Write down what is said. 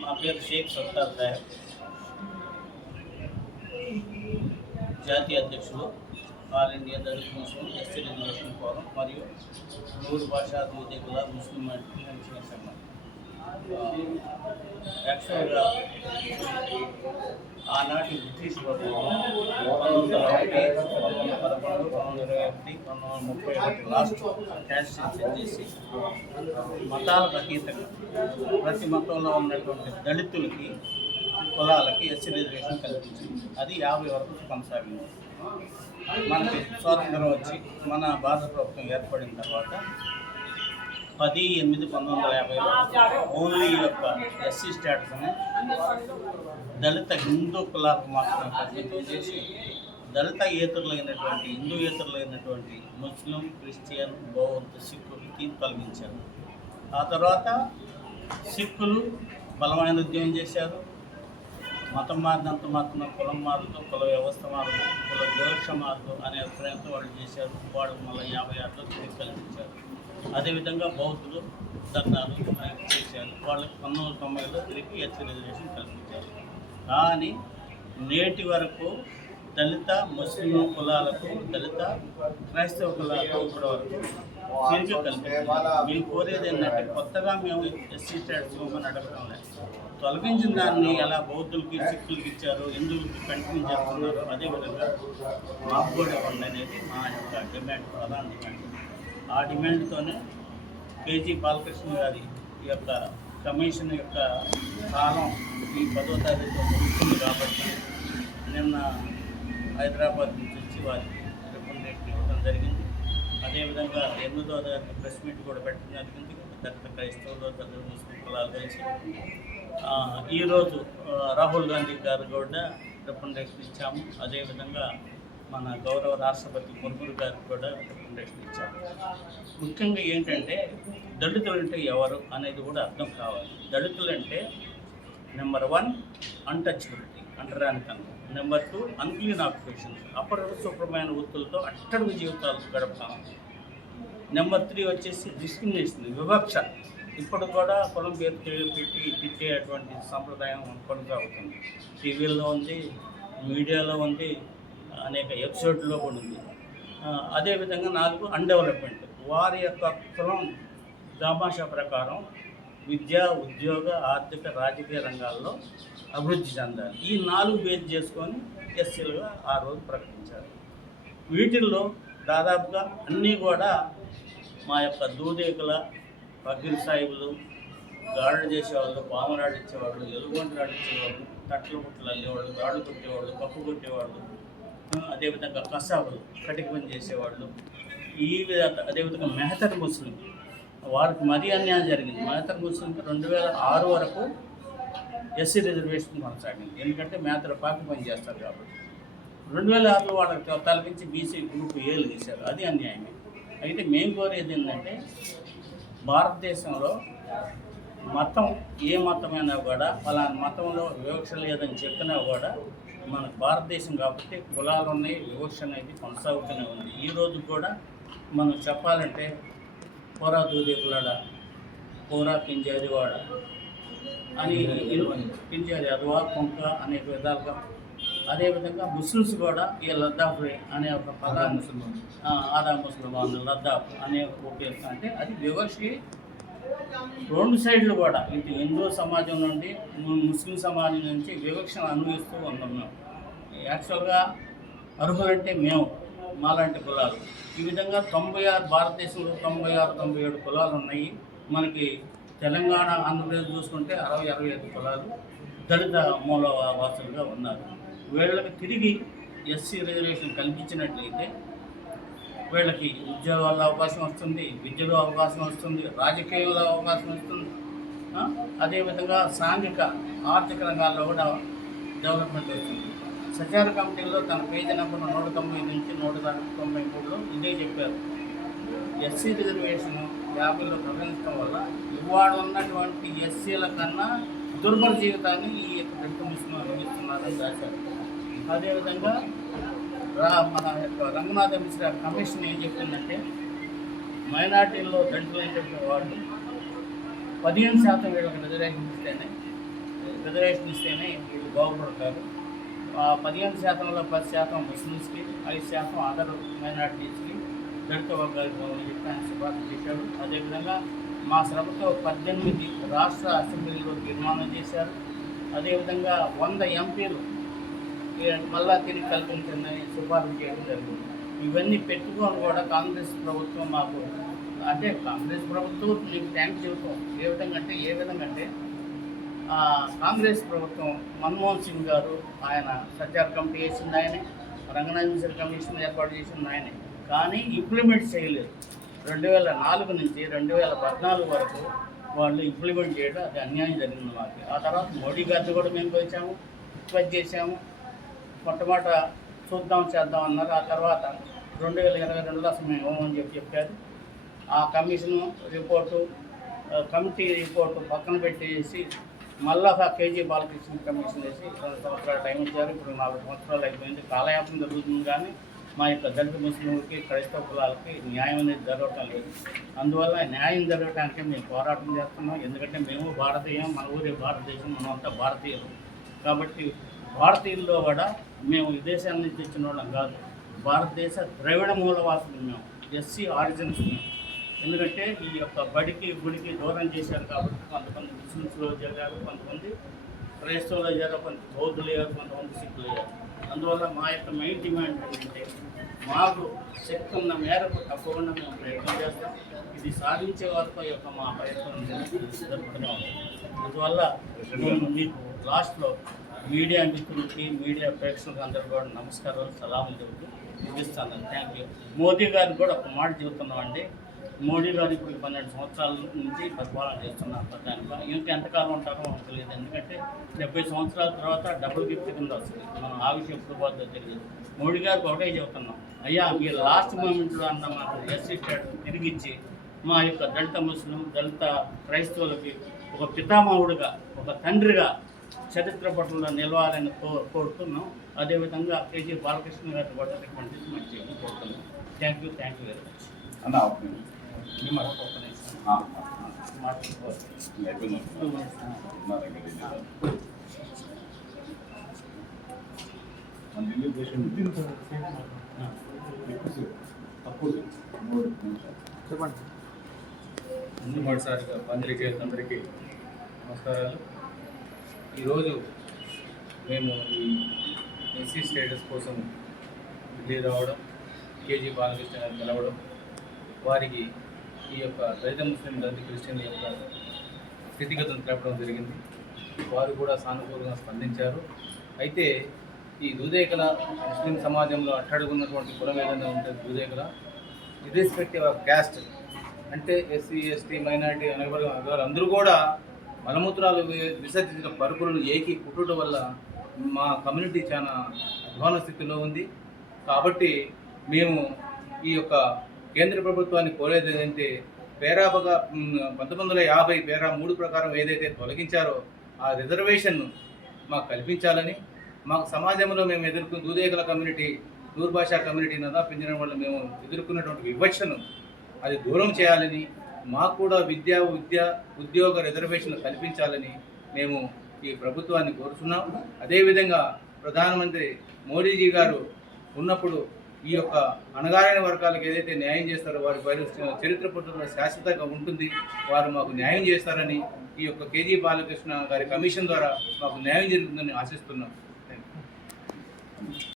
మా పేరు షేక్ సత్తార్ సాహెబ్, జాతీయ అధ్యక్షులు ఆల్ ఇండియా దళిత్ ముస్లిం ఎస్సీ రిజర్వేషన్ ఫోరం మరియు నూరు భాషా దూదేకుల ముస్లిం పెన్షన్ సంఘం. యాక్చువల్గా ఆనాటి బ్రిటిష్ ప్రభుత్వం 1911, 1921, 1931 లాస్ట్ క్యాస్ట్ సిస్టమ్ చేసి మతాలకు అతీతంగా ప్రతి మతంలో ఉన్నటువంటి దళితులకి కులాలకి ఎస్సీ రిజర్వేషన్ కల్పించింది. అది 50 వరకు కొనసాగింది. మనకి స్వాతంత్రం వచ్చి మన భారత ప్రభుత్వం ఏర్పడిన తర్వాత 10/8/1950లో ఓన్లీ యొక్క ఎస్సీ స్టేటస్ని దళిత హిందూ కులాలకు మాత్రమే పరిమితం చేసి దళితయేతరులైనటువంటి హిందూయేతరులైనటువంటి ముస్లిం, క్రిస్టియన్, బౌద్ధ, సిక్కులకి తొలగించారు. ఆ తర్వాత సిక్కులు బలమైన ఉద్యమం చేశారు. మతం మారినంత మాత్రం కులం మారదు, కుల వ్యవస్థ మారదు, కుల వివక్ష మారదు అనే అభిప్రాయంతో వాళ్ళు చేశారు. వాళ్ళు మళ్ళీ 56లో తిరిగి కల్పించారు. అదేవిధంగా బౌద్ధులు దర్నాలు చేశారు. వాళ్ళకి 1990లో తిరిగి ఎస్సీ రిజర్వేషన్ కల్పించారు. కానీ నేటి వరకు దళిత ముస్లిం కులాలకు, దళిత క్రైస్తవ కులాలకు ఇప్పటి వరకు తిరిగి కల్పించారు. మేము కోరేది ఏంటంటే కొత్తగా మేము ఎస్సీ స్టేటస్ ఇవ్వమని అడగడం లేదు. తొలగించిన దాన్ని ఎలా బౌద్ధులకి, సిక్కులకి ఇచ్చారో, హిందువులకి కంటిన్యూ చేస్తున్నారు. అదేవిధంగా మాకు కూడా ఇవ్వండి అనేది మా యొక్క డిమాండ్, ప్రధాన డిమాండ్. ఆ డిమాండ్తోనే కేజీ బాలకృష్ణ గారి ఈ యొక్క కమిషన్ యొక్క కాలం ఈ 10వ తారీఖులో ముగుస్తుంది. కాబట్టి నిన్న హైదరాబాద్ నుంచి వచ్చి వారికి రిప్రజెంటేషన్ ఇవ్వడం జరిగింది. అదేవిధంగా 8వ తారీఖు ప్రెస్ మీట్ కూడా పెట్టడం జరిగింది. దళిత క్రైస్తవులు, దళిత ముస్లిం కులాలు కలిసి ఈరోజు రాహుల్ గాంధీ గారు కూడా రిప్రజెంటేషన్ ఇచ్చాము. అదేవిధంగా మన గౌరవ రాష్ట్రపతి ముర్ము గారికి కూడా రిప్రజెంటేషన్ ఇచ్చాము. ముఖ్యంగా ఏంటంటే దళితులు అంటే ఎవరు అనేది కూడా అర్థం కావాలి. దళితులు అంటే నెంబర్ 1 అన్టచబిలిటీ, అంటరానితనం. నెంబర్ 2 అన్క్లీన్ ఆక్యుపేషన్స్, అపరిశుభ్రమైన వృత్తులతో అట్టడుగు జీవితాలు గడపడం. నెంబర్ 3 వచ్చేసి డిస్క్రిమినేషన్, వివక్ష. ఇప్పుడు కూడా కులం పేరు పెట్టి తిట్టేటువంటి సంప్రదాయం కొనసాగుతుంది. టీవీల్లో ఉంది, మీడియాలో ఉంది, అనేక ఎపిసోడ్లో కూడా ఉంది. అదేవిధంగా 4 అన్డెవలప్మెంట్. వారి యొక్క కులం దామాషా ప్రకారం విద్య, ఉద్యోగ, ఆర్థిక, రాజకీయ రంగాల్లో అభివృద్ధి చెందాలి. ఈ 4 బేస్ చేసుకొని ఎస్సీలుగా ఆ రోజు ప్రకటించారు. వీటిల్లో దాదాపుగా అన్నీ కూడా మా యొక్క దూదేకుల, ఫకీర్ సాహిబులు, గాడులు చేసేవాళ్ళు, పామురాళ్ళు ఇచ్చేవాళ్ళు, ఎలుగుంటరాళ్ళు ఇచ్చేవాళ్ళు, తట్లు ముట్టలు అల్లేవాళ్ళు, రాళ్ళు కొట్టేవాళ్ళు, కప్పు కొట్టేవాళ్ళు, అదేవిధంగా కసాబులు, కటిక పని చేసేవాళ్ళు. ఈ విధంగా అదేవిధంగా మెహతర్ ముస్లిం, వారికి మరీ అన్యాయం జరిగింది. మెహతర్ ముస్లిం 2006 వరకు ఎస్సీ రిజర్వేషన్ కొనసాగింది. ఎందుకంటే మేతర పాకి పని చేస్తారు కాబట్టి. 2006లో వాళ్ళకి తలపించి బీసీ గ్రూప్ ఏలు తీశారు. అది అన్యాయమే. అయితే మేము కోరేది ఏంటంటే భారతదేశంలో మతం ఏ మతమైనా కూడా ఫలానా మతంలో వివక్ష లేదని చెప్పినా కూడా మన భారతదేశం కాబట్టి కులాలు ఉన్నాయి, వివక్ష అనేది కొనసాగుతూనే ఉంది. ఈరోజు కూడా మనం చెప్పాలంటే పోరా దూదేకులాడ, పోరా పింజారివాడ అని పింజారి అదవా కొంక అనేక విధాలుగా. అదేవిధంగా ముస్లిమ్స్ కూడా ఈ లద్దాఖ్ అనే ఒక పదాన్ని ఆదా ముస్లిమాన్, లద్దాఖ్ అనే ఉపయోగం. అంటే అది వివక్షకి 2 సైడ్లు కూడా, ఇటు హిందూ సమాజం నుండి ముస్లిం సమాజం నుంచి వివక్షను అనుభవిస్తూ ఉన్నాం మేము. యాక్చువల్గా అర్హులంటే మేము, మాలాంటి కులాలు. ఈ విధంగా 96 భారతదేశంలో 96-97 కులాలు ఉన్నాయి. మనకి తెలంగాణ, ఆంధ్రప్రదేశ్ చూసుకుంటే 60-65 కులాలు దళిత మూలవాసులుగా ఉన్నారు. వీళ్ళకి తిరిగి ఎస్సీ రిజర్వేషన్ కల్పించినట్లయితే వీళ్ళకి ఉద్యోగాల్లో అవకాశం వస్తుంది, విద్యలో అవకాశం వస్తుంది, రాజకీయంలో అవకాశం వస్తుంది. అదేవిధంగా సాంఘిక, ఆర్థిక రంగాల్లో కూడా డెవలప్మెంట్ వస్తుంది. సచార కమిటీలో తన పేజీ నెంబర్ 190 నుంచి 193లో ఇదే చెప్పారు. ఎస్సీ రిజర్వేషన్ 50లో ప్రకటించడం వల్ల ఇవాళ ఉన్నటువంటి ఎస్సీల కన్నా దుర్భర జీవితాన్ని ఈ యొక్క దళిత ముస్లింలు అనుభవిస్తున్నారని రాశారు. అదేవిధంగా మన యొక్క రంగనాథ మిశ్రా కమిషన్ ఏం చెప్పిందంటే మైనార్టీల్లో దళితులైనటువంటి వాళ్ళు 15% వీళ్ళకి రిజర్వేషన్ ఇస్తేనే వీళ్ళు బాగుపడతారు. 15%లో 10% ముస్లిమ్స్కి, 5% అదర్ మైనార్టీస్కి, దళిత వర్గాలకు పోవాలని చెప్పి ఆయన సిఫార్సు చేశాడు. అదేవిధంగా మా శ్రమతో 18 రాష్ట్ర అసెంబ్లీలో తీర్మానం చేశారు. అదేవిధంగా 100 ఎంపీలు మళ్ళా తిరిగి కల్పించిందని సిఫార్సు చేయడం జరిగింది. ఇవన్నీ పెట్టుకొని కూడా కాంగ్రెస్ ప్రభుత్వం మాకు, అంటే కాంగ్రెస్ ప్రభుత్వం మీకు థ్యాంక్స్ చెబుతాం. ఏ విధంగా అంటే కాంగ్రెస్ ప్రభుత్వం మన్మోహన్ సింగ్ గారు ఆయన సర్కార్ కమిటీ వేసింది ఆయనే, రంగనాథ్ కమిషన్ ఏర్పాటు చేసింది ఆయనే, కానీ ఇంప్లిమెంట్ చేయలేదు. 2004 నుంచి 2014 వరకు వాళ్ళు ఇంప్లిమెంట్ చేయడం అది అన్యాయం జరిగింది మాకు. ఆ తర్వాత మోడీ గారిని కూడా మేము వచ్చాము, రిక్వెస్ట్ చేశాము. మొట్టమొదట చేద్దాం అన్నారు. ఆ తర్వాత 2022లో అసలు మేము ఇవ్వమని చెప్పారు. ఆ కమిషను కమిటీ రిపోర్టు పక్కన పెట్టేసి మళ్ళా కేజీ బాలకృష్ణ కమిషన్ వేసి 2 సంవత్సరాల టైం ఇచ్చారు. ఇప్పుడు 4 సంవత్సరాలు అయిపోయింది. కాలయాపన జరుగుతుంది, కానీ మా యొక్క దళిత ముస్లింలకి, క్రైస్తవ కులాలకి న్యాయం అనేది జరగటం లేదు. అందువల్ల న్యాయం జరగటానికి మేము పోరాటం చేస్తున్నాం. ఎందుకంటే మేము భారతీయం, మన ఊరి భారతదేశం, మనం అంతా భారతీయులు. కాబట్టి భారతీయుల్లో కూడా మేము విదేశాల నుంచి వచ్చిన వాళ్ళం కాదు, భారతదేశ ద్రవిడ మూలవాసులు మేము, ఎస్సీ ఆరిజిన్స్ మేము. ఎందుకంటే ఈ యొక్క గుడికి దూరం చేశారు కాబట్టి కొంతమంది ముస్లిమ్స్లో చేరారు, కొంతమంది క్రైస్తవులు చేరారు, కొంత బౌద్ధులు అయ్యారు, కొంతమంది సిక్కులు అయ్యారు. అందువల్ల మా యొక్క మెయిన్ డిమాండ్ ఏంటంటే మాకు శక్తి ఉన్న మేరకు తప్పకుండా మేము ప్రయత్నం చేస్తాం. ఇది సాధించే వరకు యొక్క మా ప్రయత్నం జరుపుతూనే ఉంది. అందువల్ల నేను మీకు లాస్ట్లో మీడియా మిత్రులకి, మీడియా ప్రేక్షకులకు అందరూ కూడా నమస్కారాలు, సలాములు చెబుతూ ముగిస్తాను. Thank you. మోదీ గారిని కూడా ఒక మాట చెబుతున్నామండి. మోడీ గారు ఇప్పుడు 12 సంవత్సరాల నుంచి పరిపాలన చేస్తున్నారు. దానిపై ఇంకా ఎంతకాలం ఉంటారో మనకు తెలియదు. ఎందుకంటే 70 సంవత్సరాల తర్వాత డబుల్ గిఫ్ట్ కింద వస్తుంది. మనం ఆ విషయం ఎప్పుడు పోతుందో తెలియదు. మోడీ గారికి ఒకటే చెబుతున్నాం, అయ్యా మీరు లాస్ట్ మూమెంట్లో అన్న మాకు ఎస్సీ స్టేటస్ తిరిగిచ్చి మా యొక్క దళిత ముస్లిం, దళిత క్రైస్తవులకి ఒక పితామహుడుగా, ఒక తండ్రిగా చరిత్ర పట్ల నిలవాలని కోరుతున్నాం. అదేవిధంగా కేజీ బాలకృష్ణ గారిని కూడా రికమెండ్ చేసి మంచి కోరుతున్నాం. థ్యాంక్ యూ వెరీ మచ్ అన్న. మొదటిసారిగా పందిరికేళ్ళ అందరికీ నమస్కారాలు. ఈరోజు మేము ఈ ఎస్సీ స్టేటస్ కోసం ఢిల్లీ రావడం, కేజీ బాలకృష్ణ గారు నిలవడం, వారికి ఈ యొక్క దళిత ముస్లిం, దళిత క్రిస్టియన్ యొక్క స్థితిగతులను తెలపడం జరిగింది. వారు కూడా సానుకూలంగా స్పందించారు. అయితే ఈ దూదేకల ముస్లిం సమాజంలో అట్టడుగున్నటువంటి కులం ఏదైనా ఉంటుంది, దూదేకల ఇర్రెస్పెక్టివ్ ఆఫ్ క్యాస్ట్, అంటే ఎస్సీ, ఎస్టీ, మైనారిటీ అనేవారు అందరూ కూడా మలమూత్రాలు విసర్జించిన పరుపులను ఏకి పుట్టుట వల్ల మా కమ్యూనిటీ చాలా అధ్వాన స్థితిలో ఉంది. కాబట్టి మేము ఈ యొక్క కేంద్ర ప్రభుత్వాన్ని కోరేది ఏంటంటే పేరాబగా 1950 పేరా 3 ప్రకారం ఏదైతే తొలగించారో ఆ రిజర్వేషన్ మాకు కల్పించాలని, మాకు సమాజంలో మేము ఎదుర్కొన్న దూదేకల కమ్యూనిటీ, దూర్భాషా కమ్యూనిటీ, నదా పింజరం వల్ల మేము ఎదుర్కొన్నటువంటి వివక్షను అది దూరం చేయాలని, మాకు కూడా ఉద్యోగ రిజర్వేషన్ కల్పించాలని మేము ఈ ప్రభుత్వాన్ని కోరుతున్నాం. అదేవిధంగా ప్రధానమంత్రి మోడీజీ గారు ఉన్నప్పుడు ఈ యొక్క అణగారిన వర్గాలకు ఏదైతే న్యాయం చేస్తారో వారి చరిత్ర పట్టుదల శాశ్వతంగా ఉంటుంది. వారు మాకు న్యాయం చేస్తారని, ఈ యొక్క కేజీ బాలకృష్ణ గారి కమిషన్ ద్వారా మాకు న్యాయం జరుగుతుందని ఆశిస్తున్నాం.